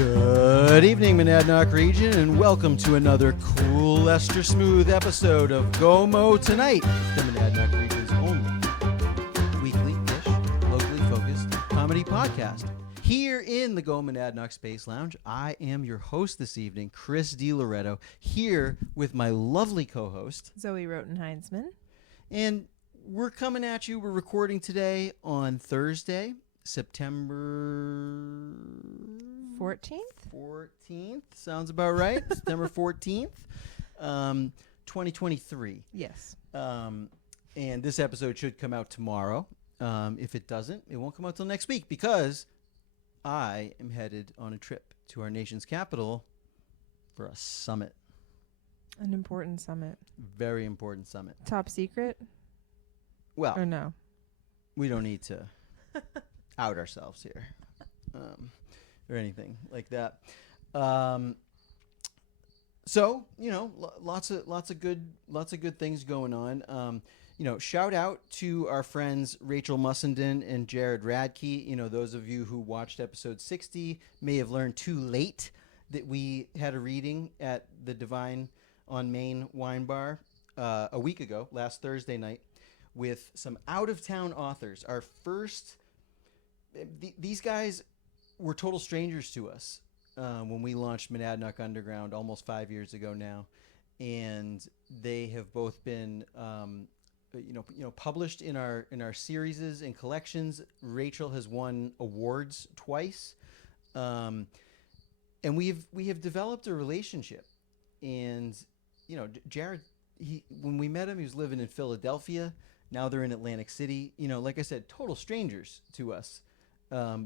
Good evening, Monadnock region, and welcome to another cool, Lester Smooth episode of Go-Mo Tonight, the Monadnock region's only weekly-ish, locally focused comedy podcast. Here in the Go Monadnock Space Lounge, I am your host this evening, Chris DiLoretto, here with my lovely co-host, Zoe Roten-Heinsman. And we're coming at you. We're recording today on Thursday, September 14th? 14th. Sounds about right. September 14th, 2023. Yes. And this episode should come out tomorrow. If it doesn't, it won't come out till next week because I am headed on a trip to our nation's capital for a summit. An important summit. Very important summit. Top secret? Well, or no? We don't need to out ourselves here, or anything like that. So lots of good things going on. Shout out to our friends Rachel Mussenden and Jared Radke. Those of you who watched episode 60 may have learned too late that we had a reading at the Divine on Main Wine Bar a week ago, last Thursday night, with some out-of-town authors. Our first... These guys were total strangers to us when we launched Monadnock Underground almost 5 years ago now. And they have both been... published in our series and collections. Rachel has won awards twice, and we have developed a relationship. And Jared, when we met him, he was living in Philadelphia. Now they're in Atlantic City. Like I said, total strangers to us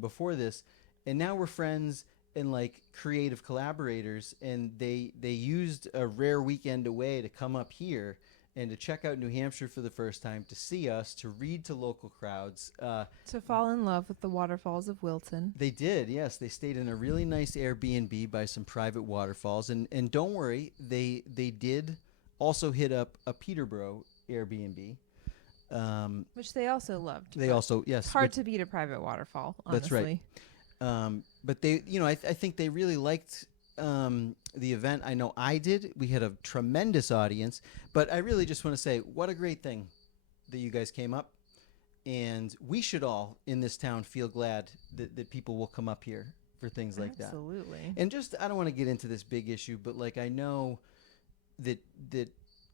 before this, and now we're friends and like creative collaborators. And they used a rare weekend away to come up here and to check out New Hampshire for the first time, to see us, to read to local crowds. To fall in love with the waterfalls of Wilton. They did, yes. They stayed in a really nice Airbnb by some private waterfalls. And don't worry, they did also hit up a Peterborough Airbnb. Which they also loved. They also, yes. It's hard to beat a private waterfall, honestly. That's right. But they, I think they really liked... the event. I know I did. We had a tremendous audience, but I really just want to say what a great thing that you guys came up, and we should all in this town feel glad that people will come up here for things like that. Absolutely. And just, I don't want to get into this big issue, but like I know that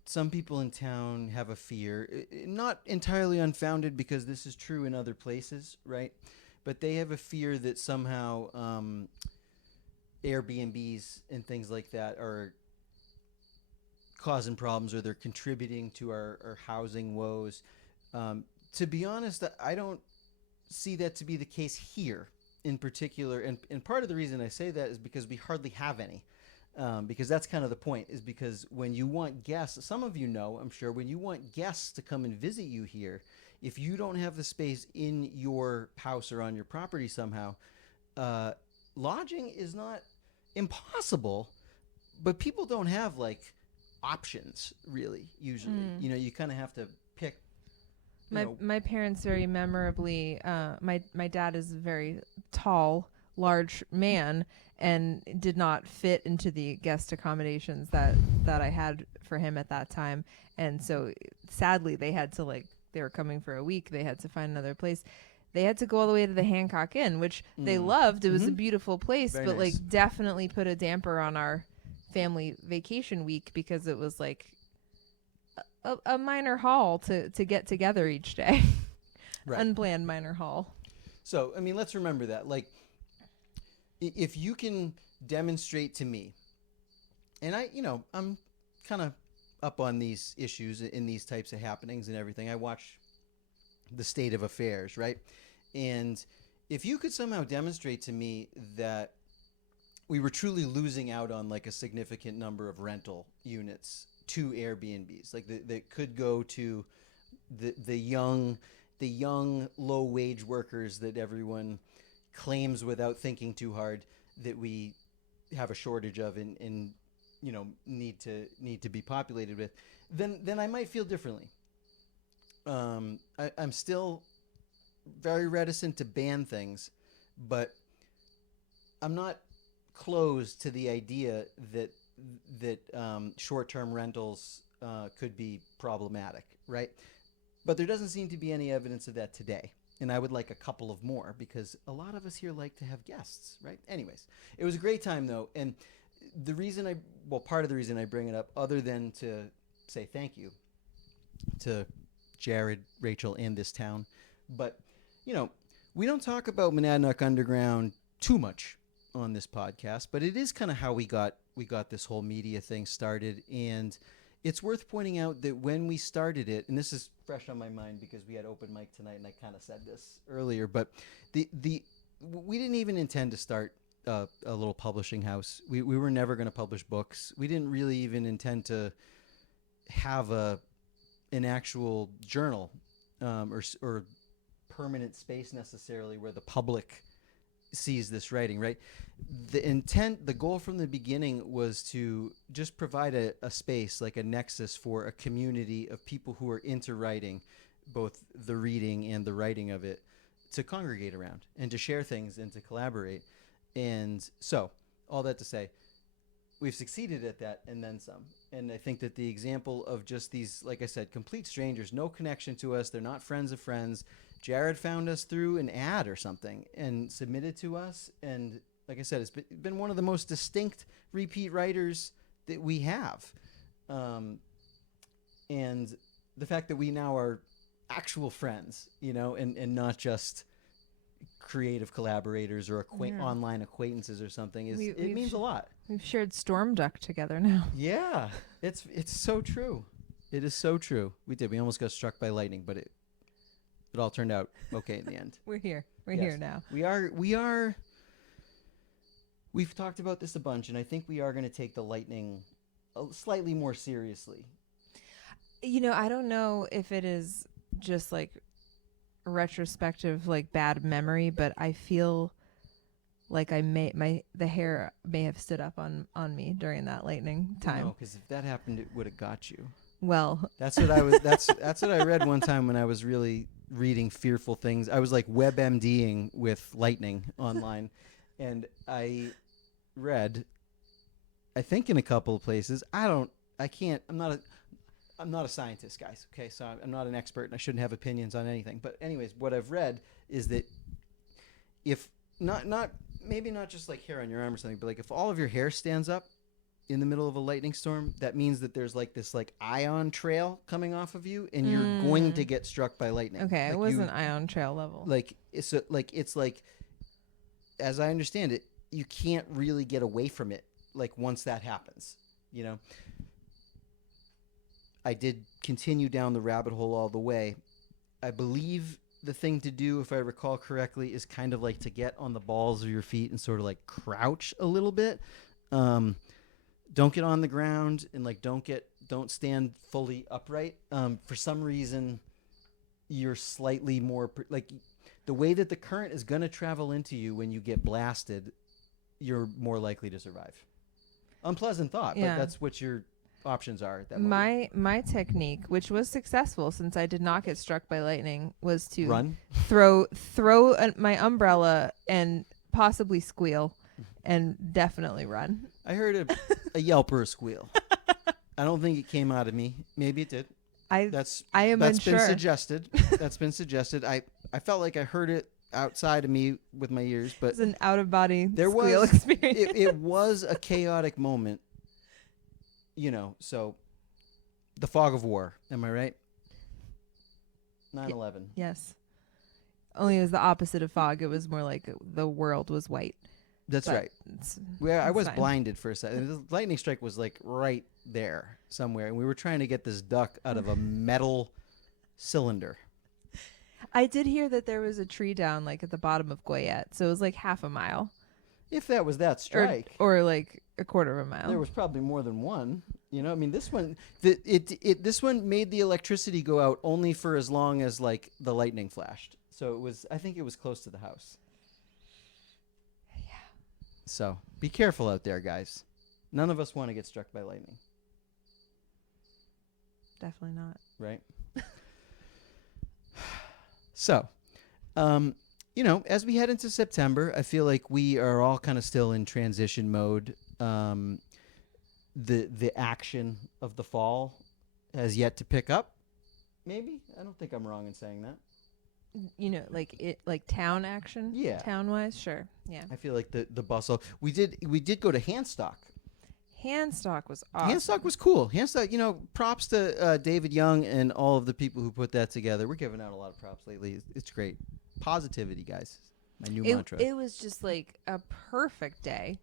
some people in town have a fear, not entirely unfounded because this is true in other places, right? But they have a fear that somehow Airbnbs and things like that are causing problems, or they're contributing to our housing woes. To be honest, I don't see that to be the case here in particular. And part of the reason I say that is because we hardly have any. Because that's kind of the point, is because when you want guests, some of you know, I'm sure, when you want guests to come and visit you here, if you don't have the space in your house or on your property somehow, lodging is not impossible, but people don't have like options really usually. You kind of have to pick. My parents very memorably, my dad is a very tall, large man and did not fit into the guest accommodations that I had for him at that time. And so sadly they were coming for a week. They had to find another place. They had to go all the way to the Hancock Inn, which they loved. It was a beautiful place, Very but nice. like definitely put a damper on our family vacation week because it was like a minor haul to get together each day. Right. Unplanned minor haul. So, I mean, let's remember that. Like, if you can demonstrate to me, and I'm kind of up on these issues in these types of happenings and everything. I watch the state of affairs, right? And if you could somehow demonstrate to me that we were truly losing out on like a significant number of rental units to Airbnbs, like that could go to the young low wage workers that everyone claims without thinking too hard that we have a shortage of and need to be populated with, then I might feel differently. I'm still very reticent to ban things, but I'm not closed to the idea that short-term rentals could be problematic, right? But there doesn't seem to be any evidence of that today. And I would like a couple of more, because a lot of us here like to have guests, right? Anyways, it was a great time, though. And the reason part of the reason I bring it up, other than to say thank you to Jared, Rachel, and this town, but, we don't talk about Monadnock Underground too much on this podcast, but it is kind of how we got this whole media thing started. And it's worth pointing out that when we started it, and this is fresh on my mind because we had open mic tonight, and I kind of said this earlier, but we didn't even intend to start a little publishing house. We were never going to publish books. We didn't really even intend to have an actual journal or permanent space necessarily where the public sees this writing, right? The goal from the beginning was to just provide a space, like a nexus for a community of people who are into writing, both the reading and the writing of it, to congregate around and to share things and to collaborate. And so, all that to say, we've succeeded at that and then some. And I think that the example of just these, like I said, complete strangers, no connection to us, they're not friends of friends. Jared found us through an ad or something and submitted to us. And like I said, it's been one of the most distinct repeat writers that we have. And the fact that we now are actual friends, and not just creative collaborators or online acquaintances or something, it means a lot. We've shared Storm Duck together now. Yeah, it's so true. It is so true. We did. We almost got struck by lightning, but it all turned out okay in the end. We're here. We're here now. We are. We've talked about this a bunch, and I think we are going to take the lightning slightly more seriously. I don't know if it is just like retrospective, like bad memory, but I feel like the hair may have stood up on me during that lightning time. No, because if that happened, it would have got you. Well, that's what I was. That's what I read one time when I was really reading fearful things. I was like WebMDing with lightning online, and I read, I think in a couple of places. I'm not a scientist, guys. Okay, so I'm not an expert, and I shouldn't have opinions on anything. But anyways, what I've read is that if maybe not just like hair on your arm or something, but like if all of your hair stands up in the middle of a lightning storm, that means that there's like this like ion trail coming off of you, and you're going to get struck by lightning. Okay, like it wasn't ion trail level. Like it's like, as I understand it, you can't really get away from it. Like once that happens, I did continue down the rabbit hole all the way. I believe the thing to do, if I recall correctly, is kind of like to get on the balls of your feet and sort of like crouch a little bit. Don't get on the ground and like don't stand fully upright. For some reason, you're slightly more like the way that the current is going to travel into you when you get blasted, you're more likely to survive. Unpleasant thought, but that's what your options are at that moment. My technique, which was successful since I did not get struck by lightning, was to run, throw my umbrella and possibly squeal, and definitely run. I heard a yelp or a squeal. I don't think it came out of me. Maybe it did. That's unsure. Been suggested. That's been suggested. I felt like I heard it outside of me with my ears, but it's an out of body squeal experience. It was a chaotic moment. So the fog of war. Am I right? 9/11. Yes. Only it was the opposite of fog. It was more like the world was white. That's right. I was blinded for a second. The lightning strike was like right there somewhere, and we were trying to get this duck out of a metal cylinder. I did hear that there was a tree down like at the bottom of Goyette, so it was like half a mile. If that was that strike, or like a quarter of a mile. There was probably more than one. I mean, this one, this one made the electricity go out only for as long as like the lightning flashed. So I think it was close to the house. Yeah. So be careful out there, guys. None of us want to get struck by lightning. Definitely not. Right. So, as we head into September, I feel like we are all kind of still in transition mode. The action of the fall has yet to pick up. Maybe I don't think I'm wrong in saying that. Like town action. Yeah, town wise, sure. Yeah, I feel like the bustle. We did go to Handstock. Handstock was awesome. Handstock was cool. Handstock, props to David Young and all of the people who put that together. We're giving out a lot of props lately. It's great. Positivity, guys. My new mantra. It was just like a perfect day,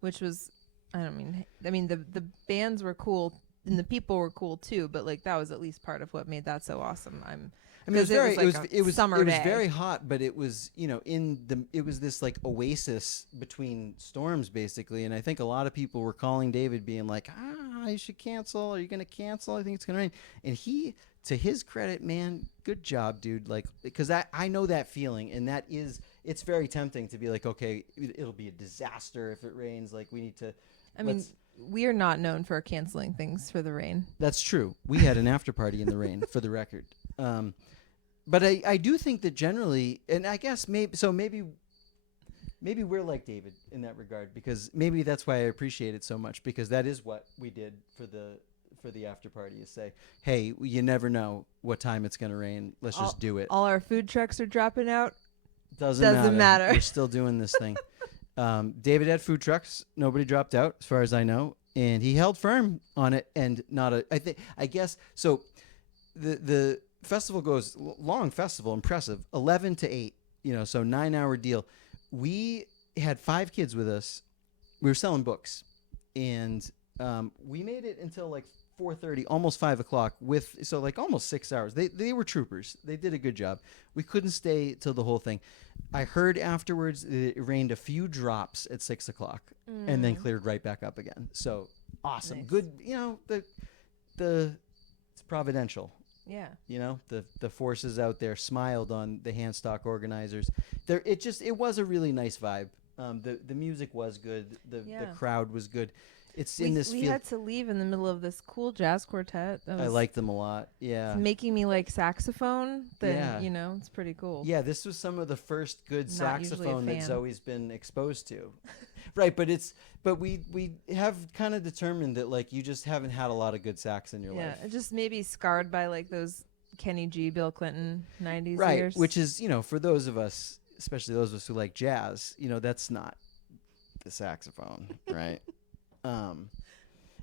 which was, I mean, the bands were cool and the people were cool too, but like that was at least part of what made that so awesome. It was very hot, but it was, it was this like oasis between storms basically. And I think a lot of people were calling David being like, you should cancel. Are you going to cancel? I think it's going to rain. And he, to his credit, man, good job, dude. Like, because I know that feeling, and it's very tempting to be like, okay, it'll be a disaster if it rains. Like, we need to. We are not known for canceling things for the rain. That's true. We had an after party in the rain, for the record. But I do think that generally, and I guess maybe we're like David in that regard, because maybe that's why I appreciate it so much, because that is what we did for the after party, is say, hey, you never know what time it's going to rain. Let's just do it. All our food trucks are dropping out. Doesn't matter. We're still doing this thing. David had food trucks. Nobody dropped out, as far as I know, and he held firm on it. And I guess so. The festival goes long. Festival, impressive. 11 to 8. So 9-hour deal. We had 5 kids with us. We were selling books, and we made it until like 4:30, almost 5 o'clock. So like almost 6 hours. They were troopers. They did a good job. We couldn't stay till the whole thing. I heard afterwards it rained a few drops at 6 o'clock and then cleared right back up again. So awesome. Nice. Good. It's providential. Yeah. The forces out there smiled on the Handstock organizers. It was a really nice vibe. The music was good. The crowd was good. We had to leave in the middle of this cool jazz quartet. I liked them a lot. Yeah. It's making me like saxophone. It's pretty cool. Yeah, this was some of the first good saxophone that Zoe's been exposed to. Right, but we have kind of determined that like you just haven't had a lot of good sax in your life. Yeah, just maybe scarred by like those Kenny G, Bill Clinton 90s right, years. Which is, for those of us, especially those of us who like jazz, that's not the saxophone, right?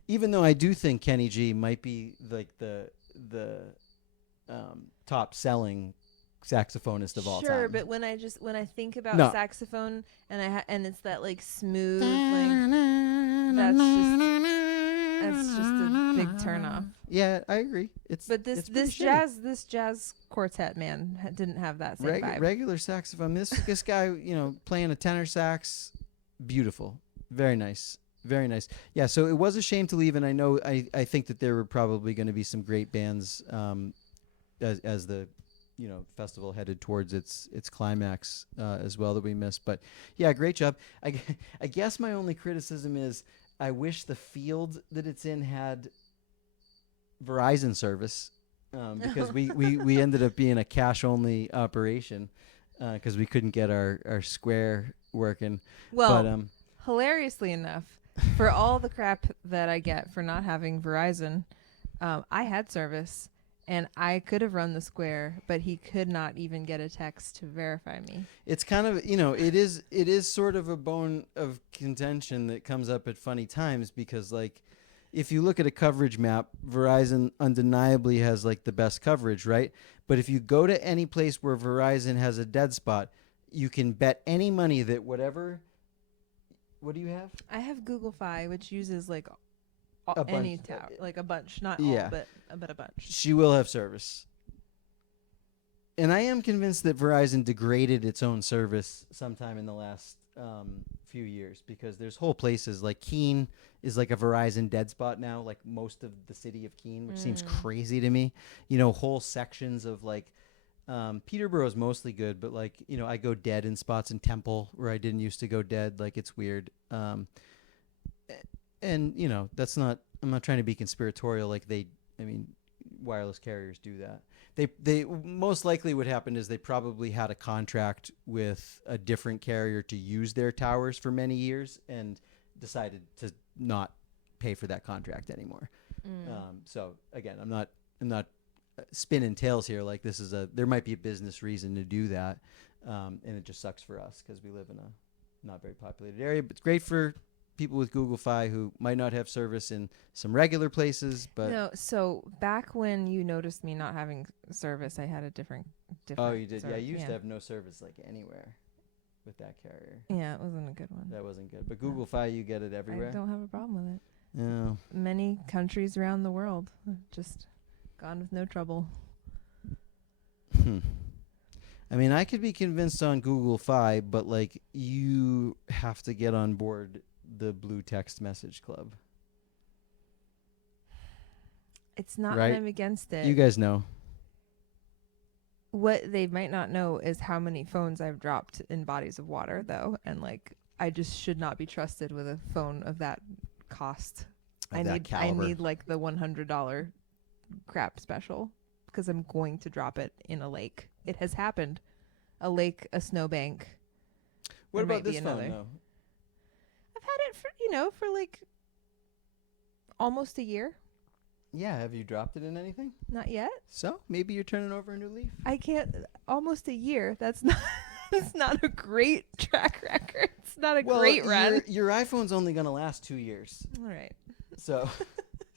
Even though I do think Kenny G might be like the top selling saxophonist of all time. Sure, but when I think about saxophone and it's that like smooth, like that's just a big turnoff. Yeah, I agree. This jazz quartet man didn't have that same vibe. Regular saxophone. This guy, playing a tenor sax, beautiful, very nice. Very nice. Yeah, so it was a shame to leave, and I think that there were probably going to be some great bands as the festival headed towards its climax as well that we missed. But yeah, great job. I guess my only criticism is I wish the field that it's in had Verizon service because we ended up being a cash only operation because we couldn't get our Square working. Well, but, hilariously enough, for all the crap that I get for not having Verizon, I had service and I could have run the Square, but he could not even get a text to verify me. It's kind of, it is sort of a bone of contention that comes up at funny times because like if you look at a coverage map, Verizon undeniably has like the best coverage, right? But if you go to any place where Verizon has a dead spot, you can bet any money that whatever. What do you have? I have Google Fi, which uses like any tower, like a bunch, not all, but a bunch. She will have service. And I am convinced that Verizon degraded its own service sometime in the last few years because there's whole places like Keene is like a Verizon dead spot now, like most of the city of Keene, which seems crazy to me. Whole sections of like Peterborough is mostly good, but like, I go dead in spots in Temple where I didn't used to go dead. Like it's weird. And that's not, I'm not trying to be conspiratorial. Like wireless carriers do that. They most likely what happened is they probably had a contract with a different carrier to use their towers for many years and decided to not pay for that contract anymore. So again, I'm not spinning tails here. Like there might be a business reason to do that, and it just sucks for us because we live in a not very populated area. But it's great for people with Google Fi who might not have service in some regular places. But no, so back when you noticed me not having service, I had a different. Oh, you did? Service. Yeah, you used to have no service like anywhere with that carrier. Yeah, it wasn't a good one. That wasn't good. But Google Fi, you get it everywhere. I don't have a problem with it. No. Many countries around the world just gone with no trouble. I mean, I could be convinced on Google Fi, but like you have to get on board the Blue Text Message Club. It's not right? that I'm against it. You guys know. What they might not know is how many phones I've dropped in bodies of water, though, and like I just should not be trusted with a phone of that cost. I need like the $100 crap special because I'm going to drop it in a lake. It has happened. A lake, a snowbank. What about this phone though? I've had it for like almost a year. Yeah, have you dropped it in anything? Not yet. So maybe you're turning over a new leaf. I can't. Almost a year. That's not. It's not a great track record. It's not a great run. Your iPhone's only going to last 2 years. All right. So,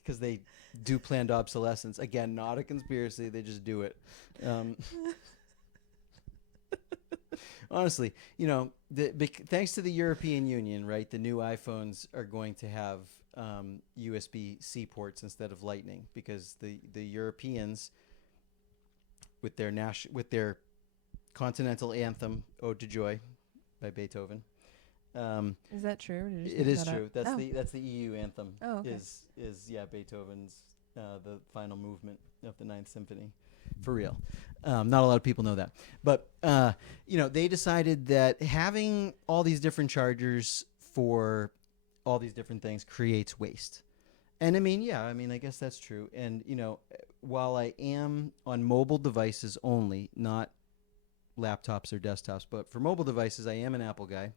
because they do planned obsolescence. Again, not a conspiracy. They just do it. Honestly, thanks to the European Union, right? The new iPhones are going to have USB-C ports instead of Lightning because the Europeans, with their continental anthem "Ode to Joy" by Beethoven. Is that true? It is true. That's the EU anthem. Oh, okay. Is Beethoven's the final movement of the Ninth Symphony, for real. Not a lot of people know that, but they decided that having all these different chargers for all these different things creates waste. And I guess that's true. And while I am on mobile devices only, not laptops or desktops, but for mobile devices, I am an Apple guy.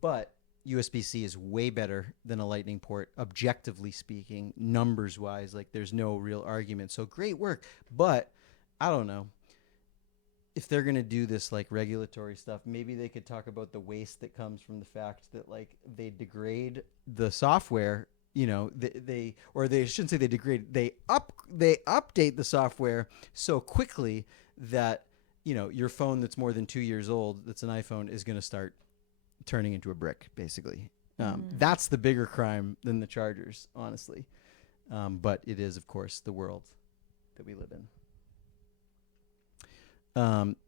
But USB-C is way better than a Lightning port, objectively speaking, numbers-wise. Like, there's no real argument. So great work. But I don't know if they're going to do this like regulatory stuff. Maybe they could talk about the waste that comes from the fact that like they degrade the software. They shouldn't say they degrade. They update the software so quickly that your phone that's more than 2 years old, that's an iPhone, is going to start turning into a brick, basically. That's the bigger crime than the chargers, honestly. But it is, of course, the world that we live in.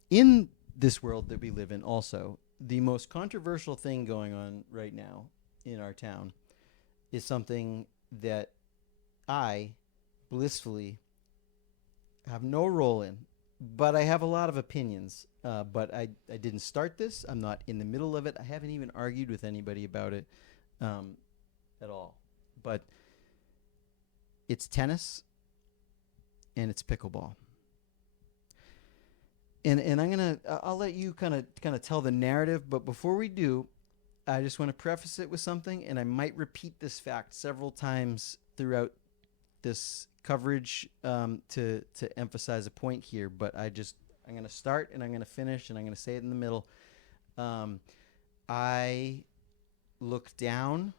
In this world that we live in, also, the most controversial thing going on right now in our town is something that I blissfully have no role in. But I have a lot of opinions. But I didn't start this. I'm not in the middle of it. I haven't even argued with anybody about it at all. But it's tennis and it's pickleball. And I'll let you kind of tell the narrative. But before we do, I just want to preface it with something. And I might repeat this fact several times throughout this coverage to emphasize a point here, but I'm going to start and I'm going to finish and I'm going to say it in the middle. I look down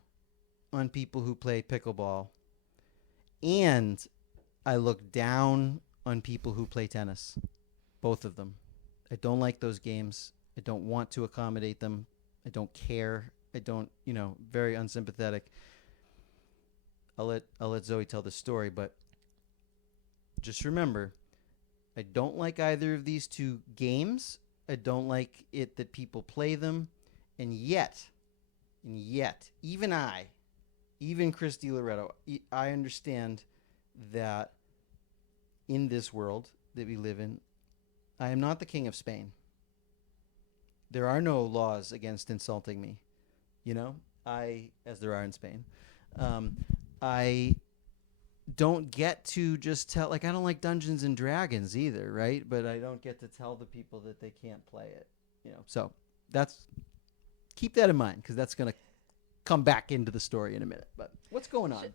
on people who play pickleball, and I look down on people who play tennis, both of them. I don't like those games. I don't want to accommodate them. I don't care. I don't, very unsympathetic. I'll let Zoe tell the story, but just remember, I don't like either of these two games. I don't like it that people play them. And yet, even Christy Loretto, I understand that in this world that we live in, I am not the king of Spain. There are no laws against insulting me, as there are in Spain. I don't get to just tell, like, I don't like Dungeons and Dragons either, right? But I don't get to tell the people that they can't play it, So keep that in mind, because that's going to come back into the story in a minute. But what's going on?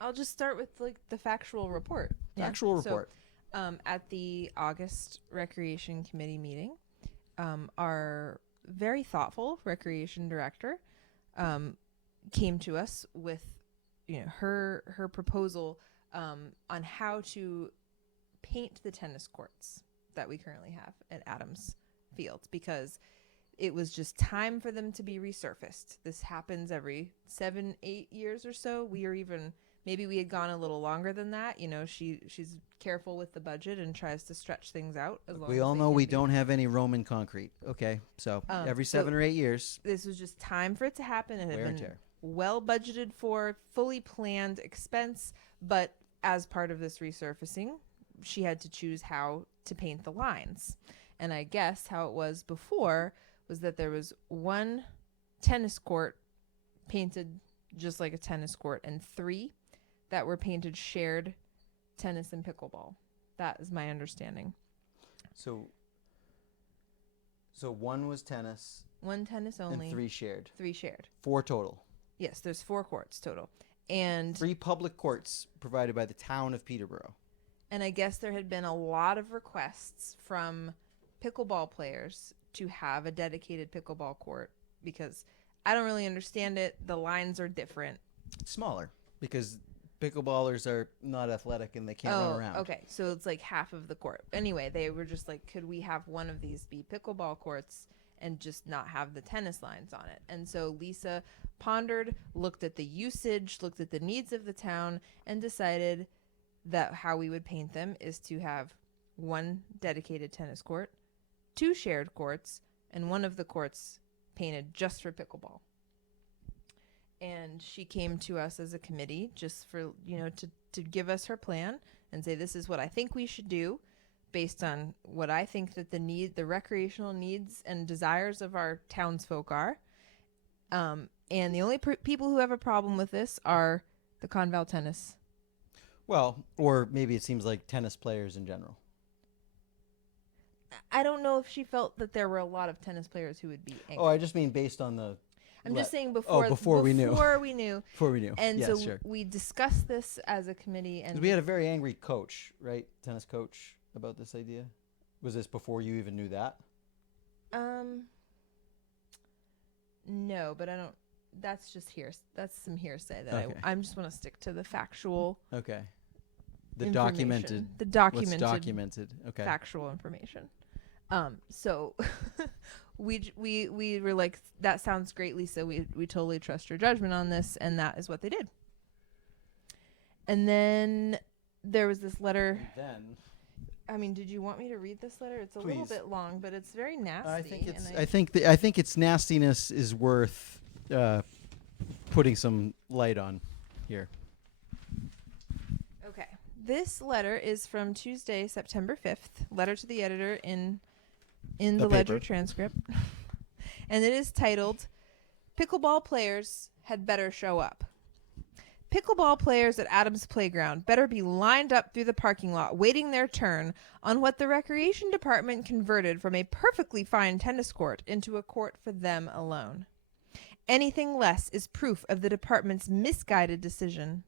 I'll just start with the factual report. Factual report. So, at the August Recreation Committee meeting, our very thoughtful recreation director came to us with her proposal on how to paint the tennis courts that we currently have at Adams Field, because it was just time for them to be resurfaced. This happens every 7-8 years or so. Maybe we had gone a little longer than that. She's careful with the budget and tries to stretch things out. We all know we don't have any Roman concrete. Okay, so every 7 or 8 years. This was just time for it to happen. It had been well budgeted for, fully planned expense, but as part of this resurfacing, she had to choose how to paint the lines. And I guess how it was before was that there was one tennis court painted just like a tennis court, and 3 that were painted shared tennis and pickleball. That is my understanding. So 1 was tennis. 1 tennis only. And 3 shared. 3 shared. 4 total. Yes, there's 4 courts total. And 3 public courts provided by the town of Peterborough. And I guess there had been a lot of requests from pickleball players to have a dedicated pickleball court, because I don't really understand it. The lines are different. It's smaller because pickleballers are not athletic and they can't run around. Okay, so it's like half of the court. Anyway, they were just like, could we have one of these be pickleball courts and just not have the tennis lines on it? And so Lisa pondered, looked at the usage, looked at the needs of the town, and decided that how we would paint them is to have 1 dedicated tennis court, 2 shared courts, and 1 of the courts painted just for pickleball. And she came to us as a committee just for, to give us her plan and say, this is what I think we should do based on what I think that the recreational needs and desires of our townsfolk are. And the only people who have a problem with this are the Conval tennis. Well, or maybe it seems like tennis players in general. I don't know if she felt that there were a lot of tennis players who would be angry. Oh, I just mean based on the... I'm just saying before we knew. And yes, so sure. we discussed this as a committee. And we had a very angry coach, right? Tennis coach, about this idea. Was this before you even knew that? No, but I don't... That's just that's some hearsay that okay. I just want to stick to the factual. Okay. The documented. What's documented. Okay. Factual information. So we were like, that sounds great, Lisa. We totally trust your judgment on this, and that is what they did. And then there was this letter. I mean, did you want me to read this letter? It's a little bit long, but it's very nasty. I think its nastiness is worth putting some light on here. Okay. This letter is from Tuesday, September 5th. Letter to the editor in the Ledger transcript. And it is titled, Pickleball Players Had Better Show Up. Pickleball players at Adams Playground better be lined up through the parking lot waiting their turn on what the Recreation Department converted from a perfectly fine tennis court into a court for them alone. Anything less is proof of the department's misguided decision.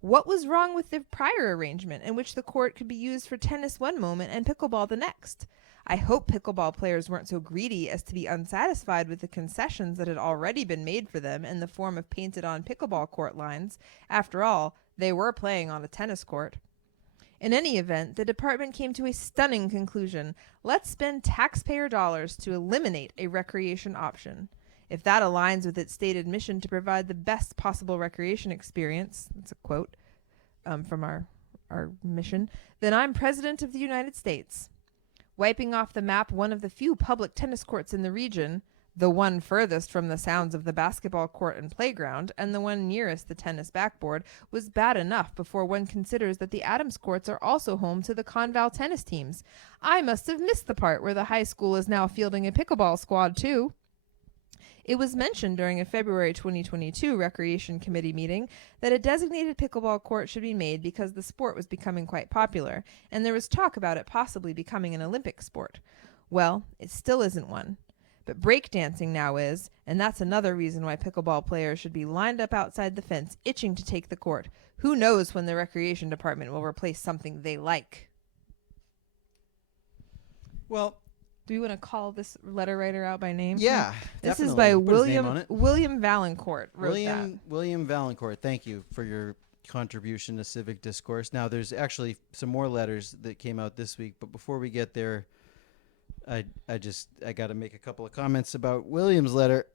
What was wrong with the prior arrangement in which the court could be used for tennis one moment and pickleball the next? I hope pickleball players weren't so greedy as to be unsatisfied with the concessions that had already been made for them in the form of painted-on pickleball court lines. After all, they were playing on a tennis court. In any event, the department came to a stunning conclusion. Let's spend taxpayer dollars to eliminate a recreation option. If that aligns with its stated mission to provide the best possible recreation experience, that's a quote from our mission, then I'm President of the United States. Wiping off the map one of the few public tennis courts in the region, the one furthest from the sounds of the basketball court and playground, and the one nearest the tennis backboard, was bad enough before one considers that the Adams courts are also home to the Conval tennis teams. I must have missed the part where the high school is now fielding a pickleball squad, too. It was mentioned during a February 2022 Recreation Committee meeting that a designated pickleball court should be made because the sport was becoming quite popular, and there was talk about it possibly becoming an Olympic sport. Well, it still isn't one. But breakdancing now is, and that's another reason why pickleball players should be lined up outside the fence itching to take the court. Who knows when the recreation department will replace something they like? Well, do we want to call this letter writer out by name? Yeah, this definitely. is by Put his name on it. William Valancourt. William Valancourt. Thank you for your contribution to civic discourse. Now, there's actually some more letters that came out this week, but before we get there, I got to make a couple of comments about William's letter.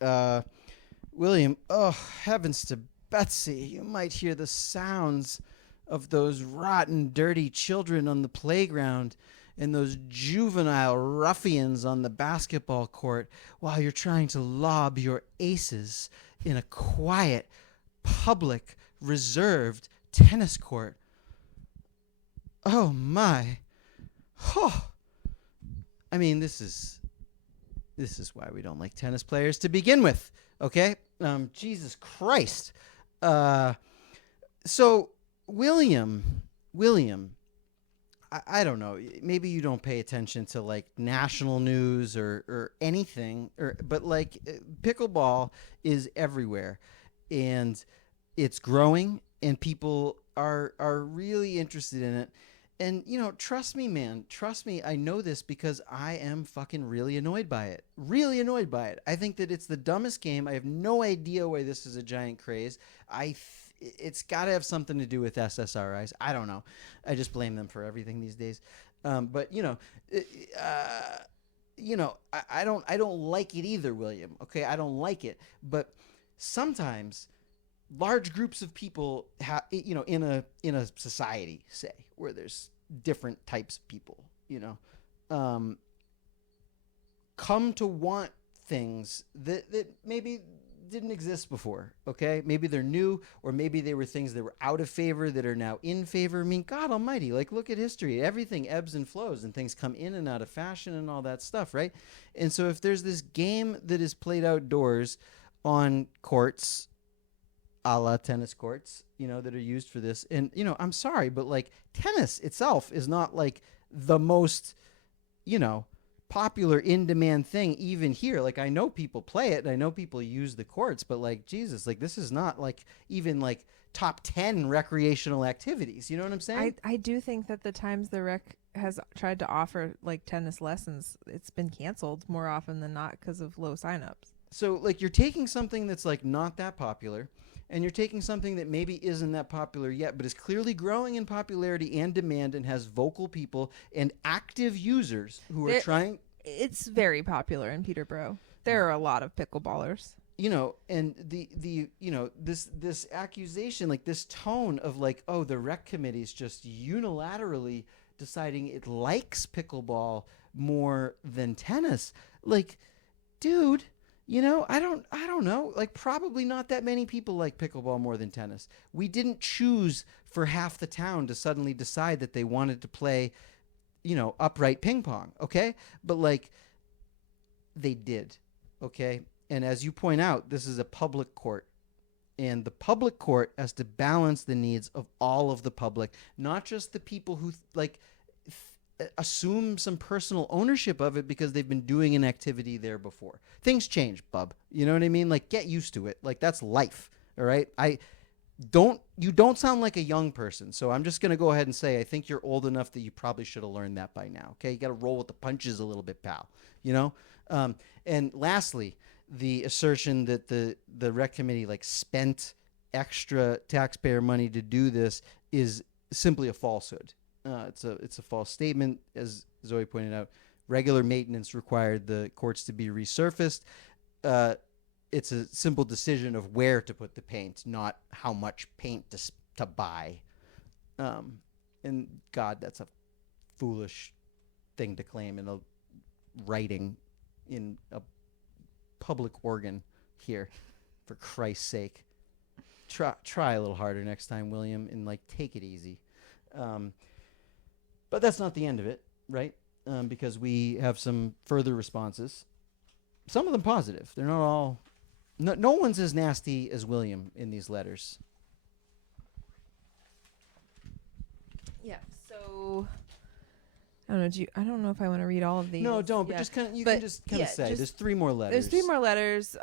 William, oh heavens to Betsy, you might hear the sounds of those rotten, dirty children on the playground and those juvenile ruffians on the basketball court while you're trying to lob your aces in a quiet, public, reserved tennis court. Oh my. Oh. I mean, this is why we don't like tennis players to begin with, okay? Jesus Christ. So William, I don't know. Maybe you don't pay attention to like national news or anything, but like pickleball is everywhere, and it's growing, and people are really interested in it. And you know, trust me, man. Trust me. I know this because I am fucking really annoyed by it. Really annoyed by it. I think that it's the dumbest game. I have no idea why this is a giant craze. It's got to have something to do with SSRIs. I don't know. I just blame them for everything these days. But I don't like it either, William. Okay, I don't like it. But sometimes large groups of people in a society, say, where there's different types of people, come to want things that maybe didn't exist before. Okay, maybe they're new, or maybe they were things that were out of favor that are now in favor. I mean, God almighty, like look at history. Everything ebbs and flows, and things come in and out of fashion and all that stuff, right? And so if there's this game that is played outdoors on courts, a la tennis courts, that are used for this, and I'm sorry, but like tennis itself is not like the most popular in-demand thing even here. Like I know people play it and I know people use the courts, but like Jesus, like this is not like even like top 10 recreational activities. You know what I'm saying? I do think that the times the rec has tried to offer like tennis lessons, it's been canceled more often than not because of low signups. So like you're taking something that's like not that popular, and you're taking something that maybe isn't that popular yet, but is clearly growing in popularity and demand and has vocal people and active users who are trying. It's very popular in Peterborough. There are a lot of pickleballers. And this accusation, like this tone of like, oh, the rec committee is just unilaterally deciding it likes pickleball more than tennis. Like, dude, I don't know. Like, probably not that many people like pickleball more than tennis. We didn't choose for half the town to suddenly decide that they wanted to play, upright ping pong. Okay. But like, they did. Okay. And as you point out, this is a public court. And the public court has to balance the needs of all of the public, not just the people who assume some personal ownership of it because they've been doing an activity there before. Things change, bub. You know what I mean? Like, get used to it. Like, that's life. All right. You don't sound like a young person. So I'm just going to go ahead and say, I think you're old enough that you probably should have learned that by now. Okay. You got to roll with the punches a little bit, pal. And lastly, the assertion that the rec committee like spent extra taxpayer money to do this is simply a falsehood. It's a false statement. As Zoe pointed out, regular maintenance required the courts to be resurfaced. It's a simple decision of where to put the paint, not how much paint to buy. And God, that's a foolish thing to claim in a writing in a public organ here. For Christ's sake, try a little harder next time, William, and like take it easy. But that's not the end of it, right? Because we have some further responses. Some of them positive. They're not all No one's as nasty as William in these letters. Yeah. So I don't know. I don't know if I want to read all of these. No, don't. But just kind of you can just kind of say there's 3 more letters. There's 3 more letters.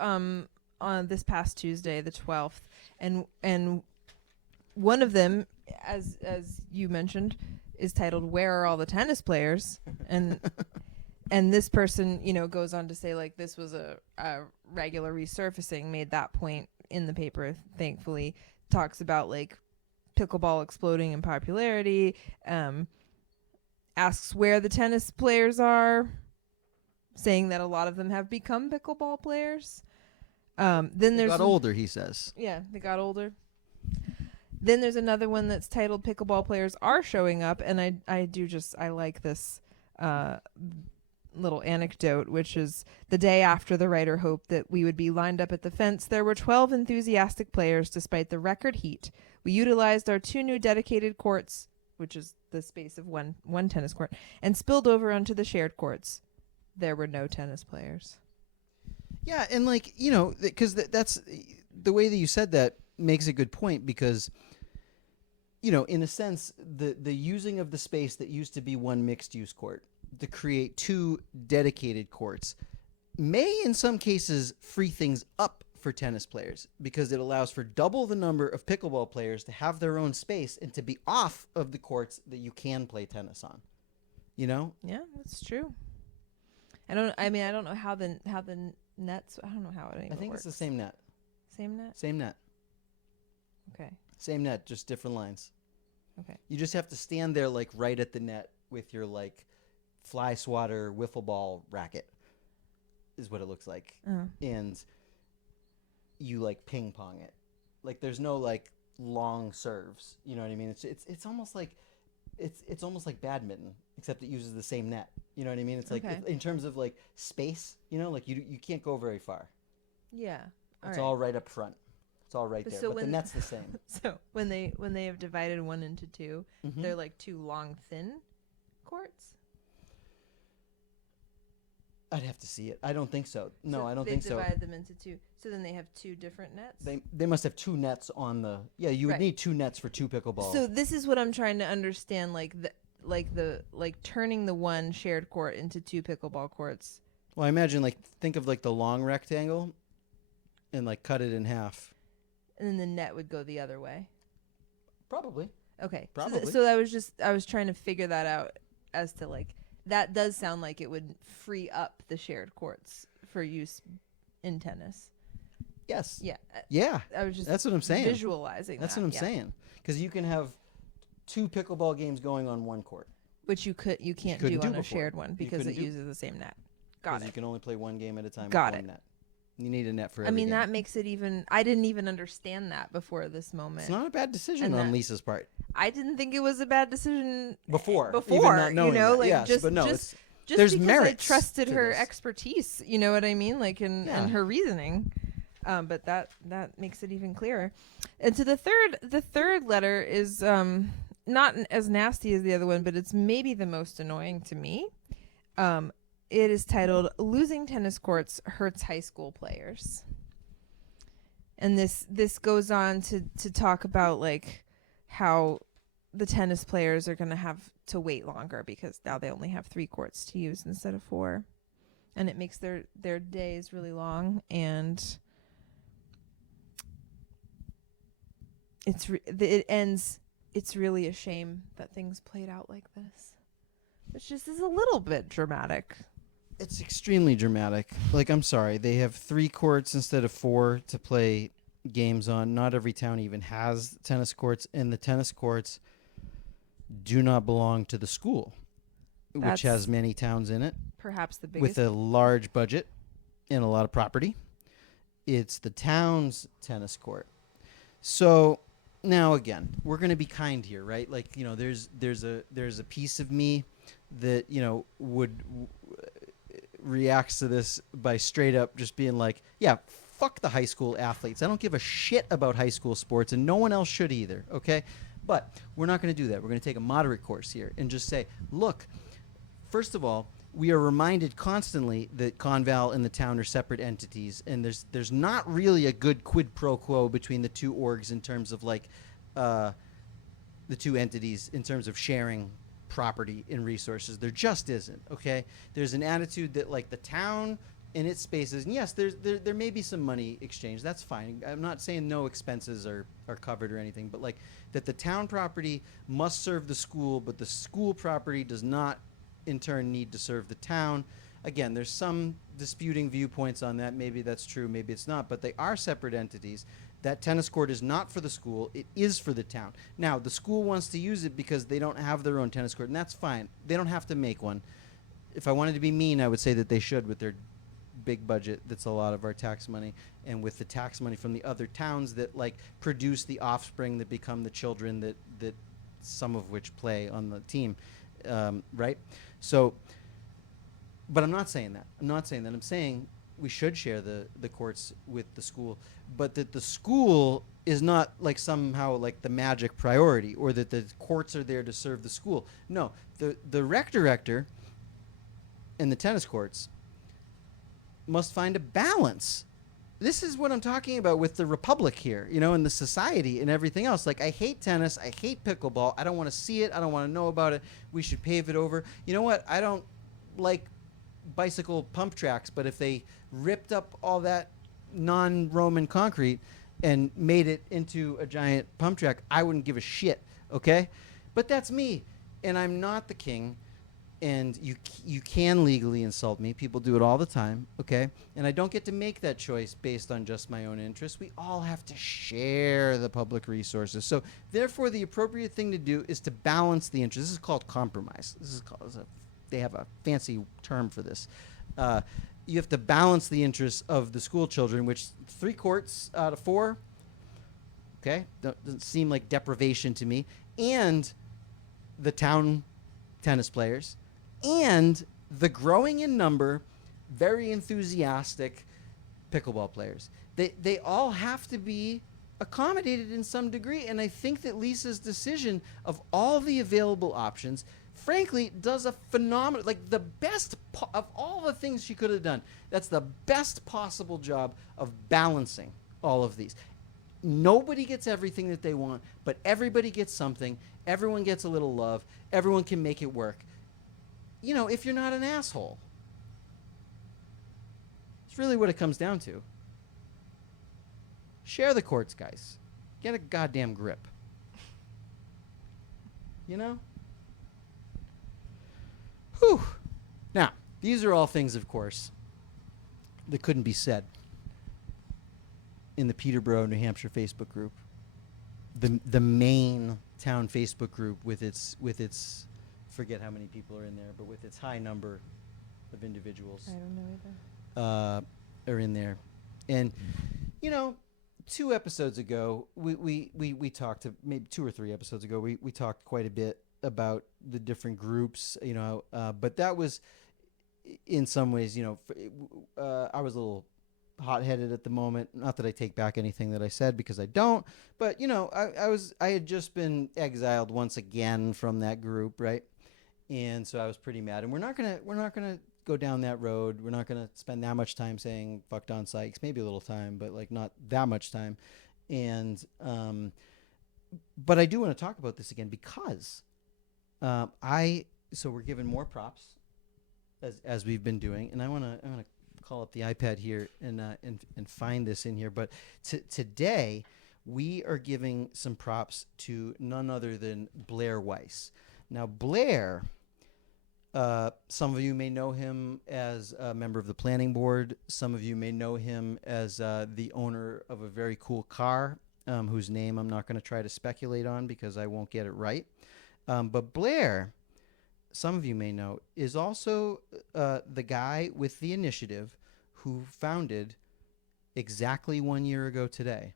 On this past Tuesday, the 12th, and one of them, as you mentioned, is titled "Where Are All the Tennis Players?" and this person, goes on to say like this was a regular resurfacing. Made that point in the paper. Thankfully, talks about like pickleball exploding in popularity. Asks where the tennis players are, saying that a lot of them have become pickleball players. Then they got older, he says. Yeah, they got older. Then there's another one that's titled "Pickleball Players Are Showing Up," and I like this little anecdote, which is the day after the writer hoped that we would be lined up at the fence, there were 12 enthusiastic players despite the record heat. We utilized our 2 new dedicated courts, which is the space of one tennis court, and spilled over onto the shared courts. There were no tennis players. Yeah, and like, because that's the way that you said that makes a good point because, in a sense, the using of the space that used to be one mixed-use court to create 2 dedicated courts may, in some cases, free things up for tennis players because it allows for double the number of pickleball players to have their own space and to be off of the courts that you can play tennis on. Yeah, that's true. I don't know how the nets. I don't know how it even I think works. it's the same net. Same net? Same net. Okay. Same net, just different lines. Okay. You just have to stand there like right at the net with your like fly swatter wiffle ball racket is what it looks like. And you like ping pong it. Like there's no like long serves. You know what I mean? It's almost like it's almost like badminton, except it uses the same net. You know what I mean? It's like in terms of like space, like you can't go very far. Yeah. It's all right up front. It's all right there. But the net's the same. So when they have divided one into 2, they're like 2 long thin courts? I'd have to see it. I don't think so. No, so I don't think so. They divided them into 2. So then they have 2 different nets? They must have 2 nets on the... Yeah, you would need 2 nets for 2 pickleball. So this is what I'm trying to understand, like turning the one shared court into 2 pickleball courts. Well, I imagine think of the long rectangle and cut it in half. And then the net would go the other way. Probably. Okay. Probably. So I was trying to figure that out as to that does sound like it would free up the shared courts for use in tennis. Yes. Yeah. Yeah. I was just That's what I'm saying. Visualizing That's what I'm saying. Because you can have 2 pickleball games going on one court. Which you can't do on a shared one because it uses the same net. Got it. You can only play one game at a time Got with it. one net. You need a net for every game. that makes it even... I didn't even understand that before this moment. It's not a bad decision on Lisa's part. I didn't think it was a bad decision before even not knowing that. Yes, just, but no, just there's because merits I trusted her this. expertise, you know what I mean? And her reasoning. But that makes it even clearer. And so the third letter is not as nasty as the other one, but it's maybe the most annoying to me. It is titled "Losing Tennis Courts Hurts High School Players." And this goes on to talk about how the tennis players are going to have to wait longer because now they only have 3 courts to use instead of 4. And it makes their days really long, and it ends. It's really a shame that things played out like this. It just is a little bit dramatic. It's extremely dramatic. I'm sorry. They have 3 courts instead of 4 to play games on. Not every town even has tennis courts, and the tennis courts do not belong to the school, which has many towns in it. Perhaps the biggest. With a large budget and a lot of property. It's the town's tennis court. So now again, we're going to be kind here, right? There's a piece of me that, would reacts to this by straight up just being like, yeah, fuck the high school athletes. I don't give a shit about high school sports, and no one else should either, okay? But we're not going to do that. We're going to take a moderate course here and just say, look, first of all, we are reminded constantly that Conval and the town are separate entities, and there's not really a good quid pro quo between the two orgs in terms of like the two entities in terms of sharing property and resources. There just isn't. Okay, there's an attitude that like the town in its spaces, and yes, there may be some money exchange. That's fine. I'm not saying no expenses are covered or anything, but like that the town property must serve the school, but the school property does not in turn need to serve the town. Again, there's some disputing viewpoints on that. Maybe that's true, maybe it's not, but they are separate entities. That tennis court is not for the school, it is for the town. Now, the school wants to use it because they don't have their own tennis court, and that's fine. They don't have to make one. If I wanted to be mean, I would say that they should with their big budget that's a lot of our tax money, and with the tax money from the other towns that like produce the offspring that become the children that some of which play on the team, right? So, but I'm not saying that. I'm saying we should share the courts with the school, but that the school is not like somehow like the magic priority, or that the courts are there to serve the school. No, the rec director and the tennis courts must find a balance. This is what I'm talking about with the republic here, you know, and the society and everything else. Like, I hate tennis. I hate pickleball. I don't want to see it. I don't want to know about it. We should pave it over. You know what? I don't like bicycle pump tracks, but if they ripped up all that non-Roman concrete and made it into a giant pump track, I wouldn't give a shit, okay? But that's me, and I'm not the king. And you can legally insult me. People do it all the time, okay? And I don't get to make that choice based on just my own interests. We all have to share the public resources. So therefore, the appropriate thing to do is to balance the interests. This is called compromise. They have a fancy term for this. You have to balance the interests of the school children, which 3 courts out of 4, okay? Doesn't seem like deprivation to me. And the town tennis players, and the growing in number, very enthusiastic pickleball players. They all have to be accommodated in some degree, and I think that Lisa's decision of all the available options, frankly, does a phenomenal, like the best of all the things she could have done. That's the best possible job of balancing all of these. Nobody gets everything that they want, but everybody gets something. Everyone gets a little love. Everyone can make it work. You know, if you're not an asshole. It's really what it comes down to. Share the courts, guys. Get a goddamn grip. You know? Whew. Now, these are all things, of course, that couldn't be said in the Peterborough, New Hampshire Facebook group. The main town Facebook group with its forget how many people are in there, but with its high number of individuals. I don't know either. Are in there. And you know, 2 episodes ago, we talked, maybe 2 or 3 episodes ago, we talked quite a bit about the different groups, you know, but that was in some ways, you know, I was a little hot-headed at the moment. Not that I take back anything that I said, because I don't, but you know, I had just been exiled once again from that group, right? And so I was pretty mad, and we're not gonna go down that road. We're not gonna spend that much time saying fuck Don Sykes. Maybe a little time, but like not that much time. And but I do want to talk about this again because so we're giving more props as we've been doing, and I want to call up the iPad here and find this in here. But today we are giving some props to none other than Blair Weiss. Now, Blair, some of you may know him as a member of the planning board. Some of you may know him as the owner of a very cool car, whose name I'm not going to try to speculate on because I won't get it right. But Blair, some of you may know, is also the guy with the initiative who founded exactly 1 year ago today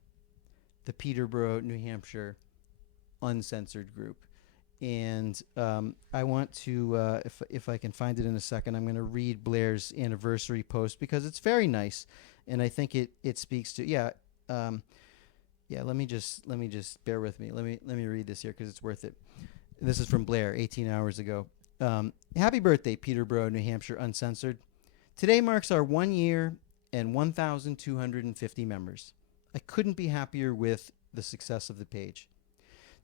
the Peterborough, New Hampshire Uncensored group. And I want to, if I can find it in a second, I'm going to read Blair's anniversary post because it's very nice, and I think it speaks to Let me just bear with me. Let me read this here because it's worth it. This is from Blair 18 hours ago. Happy birthday, Peterborough, New Hampshire, Uncensored. Today marks our 1 year and 1,250 members. I couldn't be happier with the success of the page.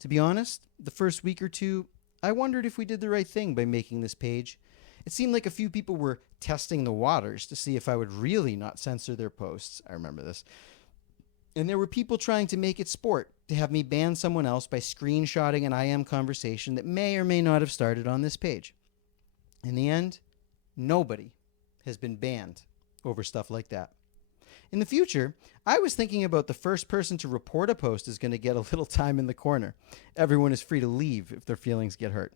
To be honest, the first week or two, I wondered if we did the right thing by making this page. It seemed like a few people were testing the waters to see if I would really not censor their posts. I remember this. And there were people trying to make it sport, to have me ban someone else by screenshotting an IM conversation that may or may not have started on this page. In the end, nobody has been banned over stuff like that. In the future, I was thinking about the first person to report a post is going to get a little time in the corner. Everyone is free to leave if their feelings get hurt.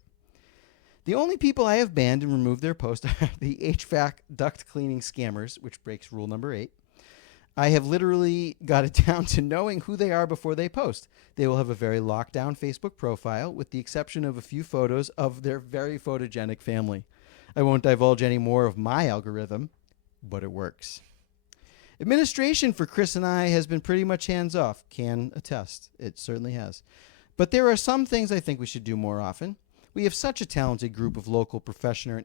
The only people I have banned and removed their post are the HVAC duct cleaning scammers, which breaks rule number 8. I have literally got it down to knowing who they are before they post. They will have a very locked down Facebook profile, with the exception of a few photos of their very photogenic family. I won't divulge any more of my algorithm, but it works. Administration for Chris and I has been pretty much hands-off. Can attest. It certainly has. But there are some things I think we should do more often. We have such a talented group of local professional